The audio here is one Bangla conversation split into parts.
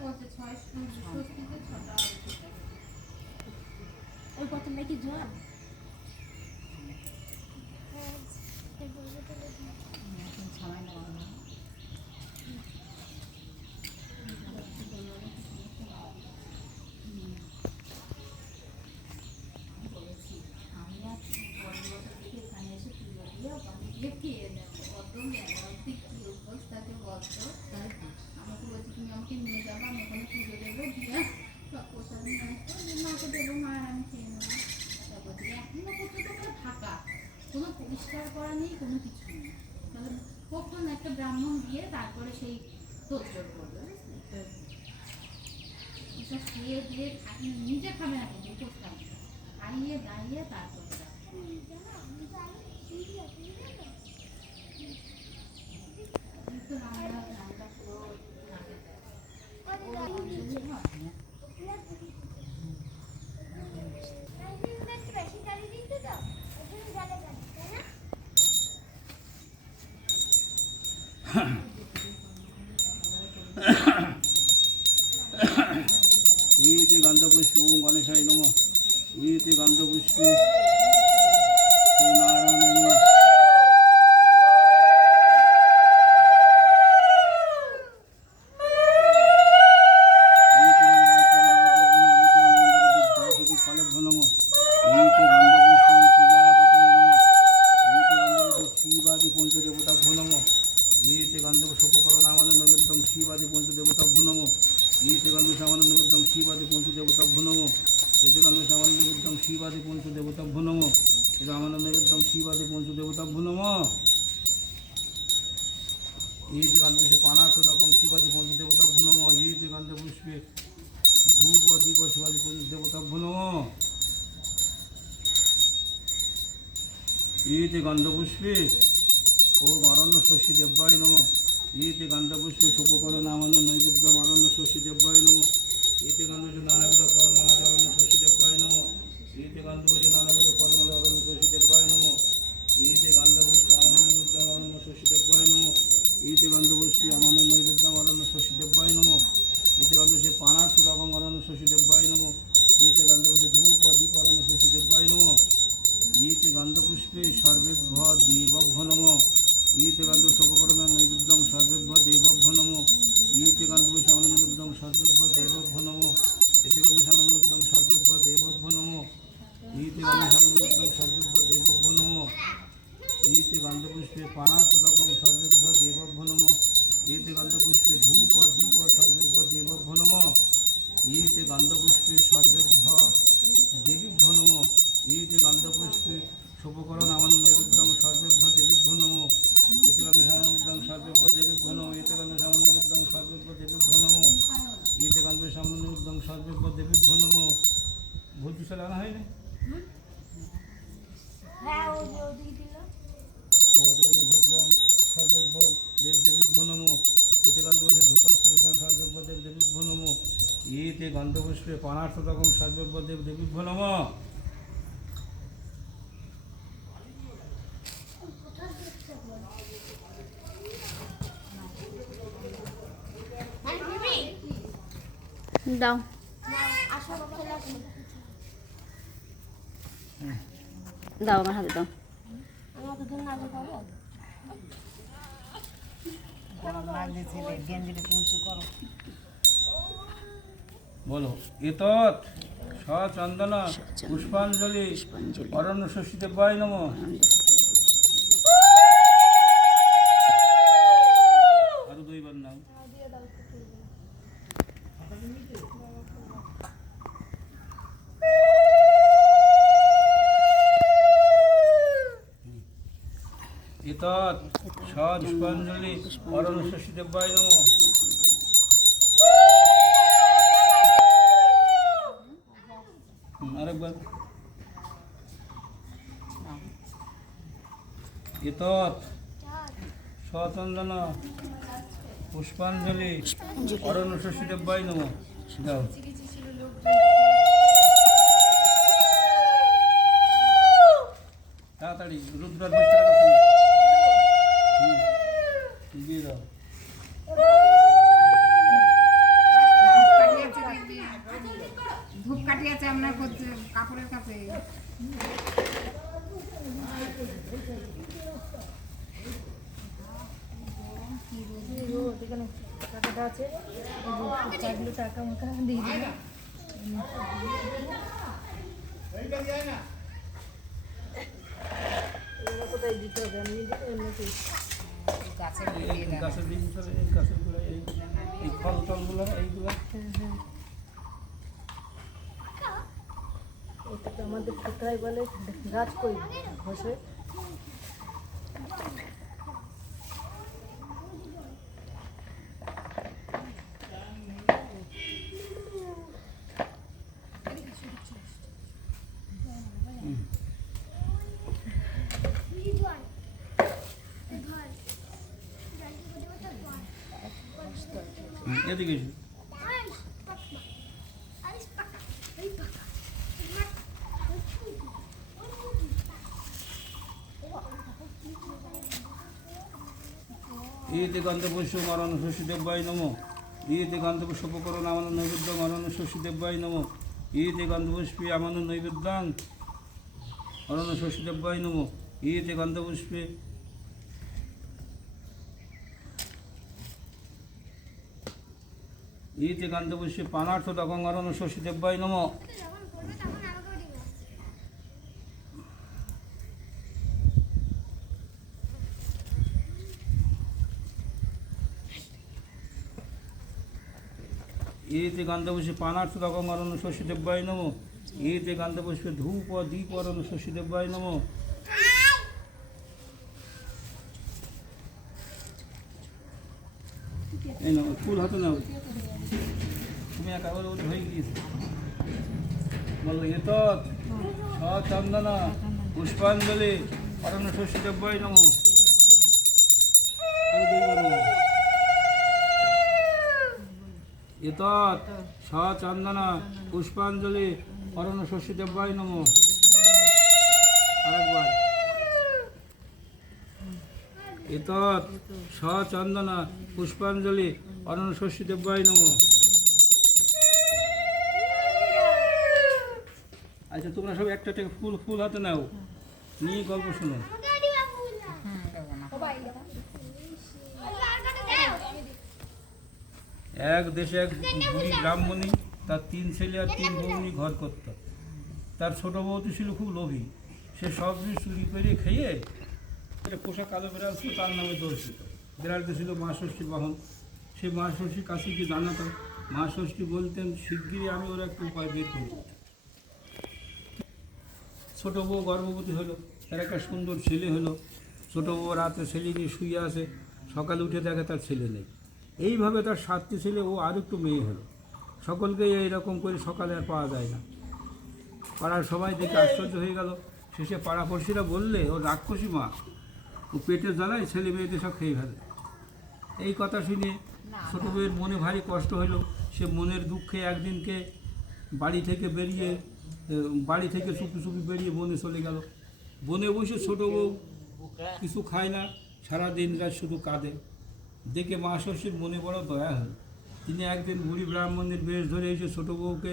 বলছে ছয় ষষ্ঠীতে ছটা ওই প্রথমটা কি জল এখন সময় আমাকে নিয়ে যাব আমি ওখানে পুজো দেবো দিয়ে প্রসাদ নিয়ে আসব দিয়ে মাকে দেবো মা আমি খেয়ে নেব তা বলছি এখনও পর্যন্ত ওখানে ফাঁকা কোনো পরিষ্কার করা নেই কোনো কিছু নেই তাহলে কখন একটা ব্রাহ্মণ দিয়ে তারপরে সেই তোর করবে? এসব খেয়ে দিয়ে খাই নিজে খাবে না কিন্তু থাকবে খাইয়ে দাঁড়িয়ে তারপরে যাবে। কিন্তু ইতি গন্ধপুষ্পে গণেশায় নম। ইতি গন্ধপুষ্পে ওম নারায়ণায় নম শিবাদি পঞ্চদেবতাভ্য নম ইতে গন্ধব সুপকর নামানো নৈবেদ্যং শিবাদি পঞ্চদেবতাভ্য নম ইতে গন্ধ সামান্য নৈবেদ্যং শিবাদি পঞ্চদেবতাভ্য নম। এতে গন্ধ সামান্য নৈবেদ্যং শিবাদি পঞ্চদেবতাভ্য নম। এটা আমান্য নৈবেদ্যং শিবাদি পঞ্চদেবতাভ্য নম। ইতি গন্ধপুষ্পে পানার্থ রকম শিবাদি পঞ্চদেবতাভ্য নম। ইতি গন্ধপুষ্পে ধূপ দীপ শিবাদি পঞ্চদেবতাভ্য নম। ইতি গন্ধপুষ্পে ও অরণ্য শশী দেব্যায় নম। ইতি গন্ধপুষ্পে শুভকর নামান্য নৈবেদ্যম অরণ্য শশী দেব্যায় নম। ইতি গন্ধপুষ্পে নানাবিধ ফলমালা অরণ্য শশী দেব্যায় নম ইতি গন্ধপুষ্পে নানাবিধ ফলমালা অরণ্য শশী দেব্যায় নম ইতি গন্ধপুষ্পে আমান্য নৈবেদ্যম অরণ্য শশী দেব্যায় নম ইতি গন্ধপুষ্পে আমান্য নৈবেদ্যম অরণ্য শশী দেব্যায় নম ইতি গন্ধপুষ্পে পানার্থ রকম অরণ্য শশী দেব্যায় নম ইতি গন্ধপুষ্পে ধূপ দীপ অরণ্য শশী দেব্যায় নম ইতে গন্ধপুষ্পে সর্বেভ্য দেবভ্য নম ইতে গন্ধ শুভকরণ নৈবেদ্যং সর্বেভ্য দেবভ্য নম। ইতে গন্ধপুষ্পে আনন্দ নৈবেদ্যং সর্বেভ্য দেবভ্য নম। ইতে গন্ধ সানন্দ নৈবেদ্যং সর্বেভ্য দেবভ্য নম। ইতে গন্ধ সানন্দ নৈবেদ্যং সর্বেভ্য দেবভ্য নম। ইতে গন্ধপুষ্পে পানার্থ রকম সর্বেভ্য দেবভ্য নম। ইতে গন্ধপুষ্পে ধূপ দীপ সর্বেভ্য দেবভ্য নম। ইতে গন্ধপুষ্পে সর্বেভ্য দেবীভ্য নম। ইতে গন্ধপুষ্পে শুভকরণ আমান্য নৈবেদ্যং সর্বেভ্য দেবীভ্য নম। ইতে গন্ধ সানন্দং সর্বেভ্য দেবীভ্য নম ইতে গন্ধ সামান্য নৈবেদ্যং সর্বেভ্য দেবীভ্য নম ইতে গন্ধ সামান্য নৈবেদ্যং সর্বেভ্য দেবীভ্য নম ভূত বিশাল হয়নি হ্যাঁ ও, এতে গন্ধ ভূতজং সর্বেভ্য দেব দেবীভ্য নম এতে গন্ধপুষ্পে ধূপাস ভূষণ সর্বেভ্য দেব দেবীভ্য নম ইতে গন্ধপুষ্পে রকম সর্বেভ্য দেব দেবীভ্য দাও। দাও আমার হাতে দাও। বলো এতৎ সচন্দন পুষ্পাঞ্জলি পুষ্পাঞ্জলি। অরণ্য শশীতে বাই নম। এতৎ সচুষ্পাঞ্জলি অরণ্য শশীতে বাই নম। আরেকবার। এতৎ সচন্দন পুষ্পাঞ্জলি অরণ্য দেব্যাই নম। যাও। তাড়াতাড়ি, রুদ্রার দিয়ে দাও ধূপকাঠি আছে আপনার কাপড়ের কাছে। টাকাটা আছে চারগুলো টাকা মাকা দিয়ে দিলাম কোথায় দিতে হবে এমনিতেই এই গাছের এই গাছেরগুলো এই এই ফল টলগুলো এইগুলো। আমাদের কোথায় বলে? গাছ করি ঘষে এদিকে এসো। ইয়েতে গন্ধপুষ্প মরণ শশী দেব্যাই নম। ইয়েতে গন্ধপুষ্প উপকরণ আমার নৈবেদ্য মরণ শশী দেব্যাই নম। ইয়েতে গন্ধপুষ্পে আমার নৈবেদ্যাং মরণ শশী দেব্যাই নম। ইয়েতে গন্ধপুষ্পে ইয়েতে গন্ধপুষ্পে পানার্থ দগং মরণ শশী দেব্যাই নম। এতে গন্ধপুষ্পে পানার্থ দগমরণ শশী দেব্যায় নম। এতে গন্ধপুষ্পে ধূপ ও দীপরণ শশী দেব্যায় নম। এই ফুল হাতে নাও। তুমি ওটা হয়ে গিয়েছে। বলল এ তো চন্দনা, পুষ্পাঞ্জলি অরণ্য শশী দেব্যায় নম। এতৎ সচন্দনা পুষ্পাঞ্জলি অরণ্য শশী দেব্যায় নম এতৎ সচন্দনা পুষ্পাঞ্জলি অরণ্য শশী দেব্যায় নম। আচ্ছা তোমরা সব একটা একটা ফুল ফুল হাতে নাও। নিয়ে গল্প শোনো। এক দেশে এক বুড়ি ব্রাহ্মণী, তার তিন ছেলে আর তিন বৌনি ঘর করত। তার ছোট বৌদি ছিল খুব লোভী। সে সব জিনিস চুরি করে খেয়ে পোষা কালো বিড়াল তার নামে দর্শিত। বিড়ালটা ছিল মা ষষ্ঠী বাহন। সে মা ষষ্ঠীর কাছে গিয়ে জানাতাম। মা ষষ্ঠী বলতেন, শিগগিরই আমি ওর একটা উপায় বের করব। ছোটো বউ গর্ভবতী হলো, তার একটা সুন্দর ছেলে হলো। ছোটো বউ রাতে ছেলে নিয়ে শুয়ে আসে সকালে উঠে দেখে তার ছেলে নেই। এইভাবে তার সাতটি ছেলে ও আর একটু মেয়ে হলো। সকলকে এইরকম করে সকালে আর পাওয়া যায় না। পাড়ার সবাই দেখে আশ্চর্য হয়ে গেল। শেষে পাড়াপড়শিরা বললে, ও রাক্ষসী মা, ও পেটে জ্বালায় ছেলে মেয়েদের সব খেয়ে ফেলে। এই কথা শুনে ছোটো বউয়ের মনে ভারী কষ্ট হলো সে মনের দুঃখে একদিনকে বাড়ি থেকে বেরিয়ে বাড়ি থেকে চুপি চুপি বেরিয়ে বনে চলে গেল। বনে বসে ছোটো বউ কিছু খায় না, সারা দিন রাত শুধু কাঁদে। দেখে মা ষষ্ঠীর মনে বড় দয়া হল। তিনি একদিন বুড়ি ব্রাহ্মণের বেশ ধরে এসে ছোটো বউকে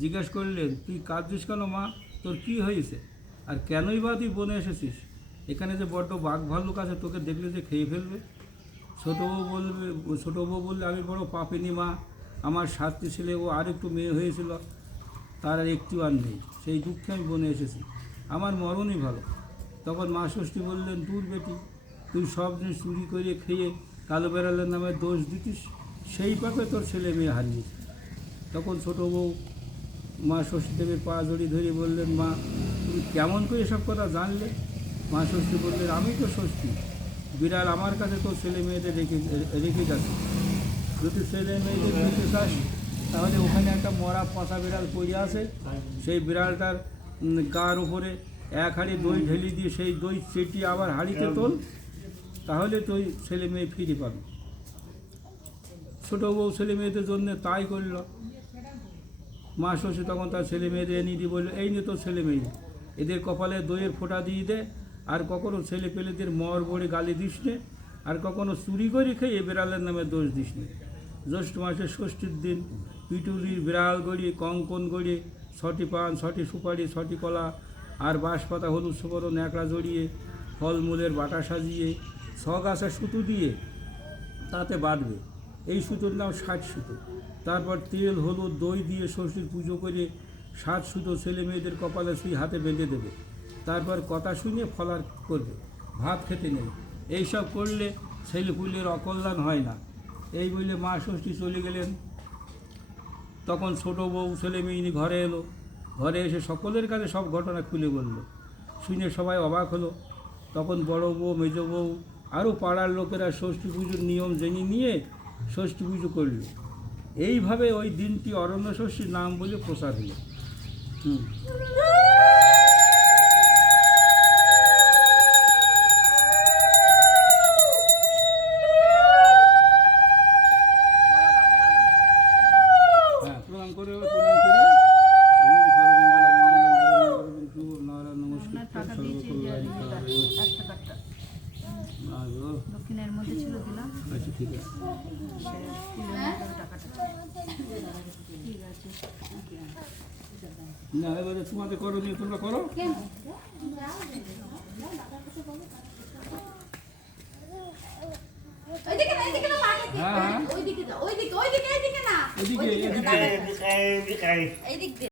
জিজ্ঞেস করলেন, তুই কাঁদছিস কেন মা? তোর কি হয়েছে? আর কেনই বা তুই বনে এসেছিস? এখানে যে বড্ড বাঘ ভাল্লুক আছে, তোকে দেখলে যে খেয়ে ফেলবে। ছোটো বউ বলবে, ছোটো বউ বললে আমি বড় পাপিনি মা। আমার সাতটি ছেলে ও আর একটু মেয়ে হয়েছিল, তার আর একটু আর নেই। সেই দুঃখে আমি বনে এসেছি। আমার মরণই ভালো। তখন মা ষষ্ঠী বললেন, দূর বেটি, তুই সব জিনিস চুরি করে খেয়ে কালো বেড়ালের নামে দোষ দিতিস, সেই পাপে তোর ছেলে মেয়ে হারিয়েছে। তখন ছোটো বউ মা ষষ্ঠী দেবীর পা জড়ি ধরে বললেন, মা, তুমি কেমন করে এসব কথা জানলে? মা ষষ্ঠী বললেন, আমি তো ষষ্ঠী। বিড়াল আমার কাছে তো ছেলে মেয়েদের রেখে রেখে গেছে যদি ছেলে মেয়েদের রেখে চাস, তাহলে ওখানে একটা মরা পচা বিড়াল পড়ে আছে। সেই বিড়ালটার গার উপরে এক হাড়ি দই ঢেলি দিয়ে সেই দই চেটি আবার হাঁড়িতে তোল, তাহলে তুই ছেলে মেয়ে ফিরে পাবি। ছোটো বউ ছেলে মেয়েদের জন্য তাই করল। মা শ্বশুর তখন তার ছেলে মেয়েদের এনে দিয়ে বলল, এই নিয়ে তোর ছেলে মেয়ে। এদের কপালে দইয়ের ফোঁটা দিয়ে দে আর কখনো ছেলে পেলেদের মর বড়ে গালি দিস নে, আর কখনো চুরি করে খেয়ে বিড়ালের নামে দোষ দিস নে। জ্যৈষ্ঠ মাসের ষষ্ঠীর দিন পিটুলির বিড়াল গড়িয়ে, কঙ্কন গড়িয়ে, ছটি পান, ছটি সুপারি, ছটি কলা আর বাঁশ পাতা হলুদ সুবর্ণ, ন্যাকড়া জড়িয়ে, ফলমূলের বাটা সাজিয়ে ছ গাছের সুতো দিয়ে তাতে বাঁধবে। এই সুতোর নাম ষাট সুতো। তারপর তেল, হলুদ, দই দিয়ে ষষ্ঠীর পুজো করে সাত সুতো ছেলে মেয়েদের কপালে সেই হাতে বেঁধে দেবে। তারপর কথা শুনে ফলার করবে। ভাত খেতে নেই। এইসব করলে ছেলে পুলের অকল্যাণ হয় না। এই বলে মা ষষ্ঠী চলে গেলেন। তখন ছোট বউ ছেলে মেয়ে ঘরে এলো। ঘরে এসে সকলের কাছে সব ঘটনা খুলে বলল। শুনে সবাই অবাক হলো। তখন বড় বউ, মেজ বউ আরও পাড়ার লোকেরা ষষ্ঠী পুজোর নিয়ম জেনে নিয়ে ষষ্ঠী পুজো করল। এইভাবে ওই দিনটি অরণ্য ষষ্ঠীর নাম বলে প্রচার হলো। হুম। ছিল আচ্ছা ঠিক আছে না এবারে তোমাদের করো নিয়ে তোমরা করো না ওইদিকে না হ্যাঁ হ্যাঁ ওইদিকে ওইদিকে ওইদিকে ওইদিকে না এইদিক দিয়ে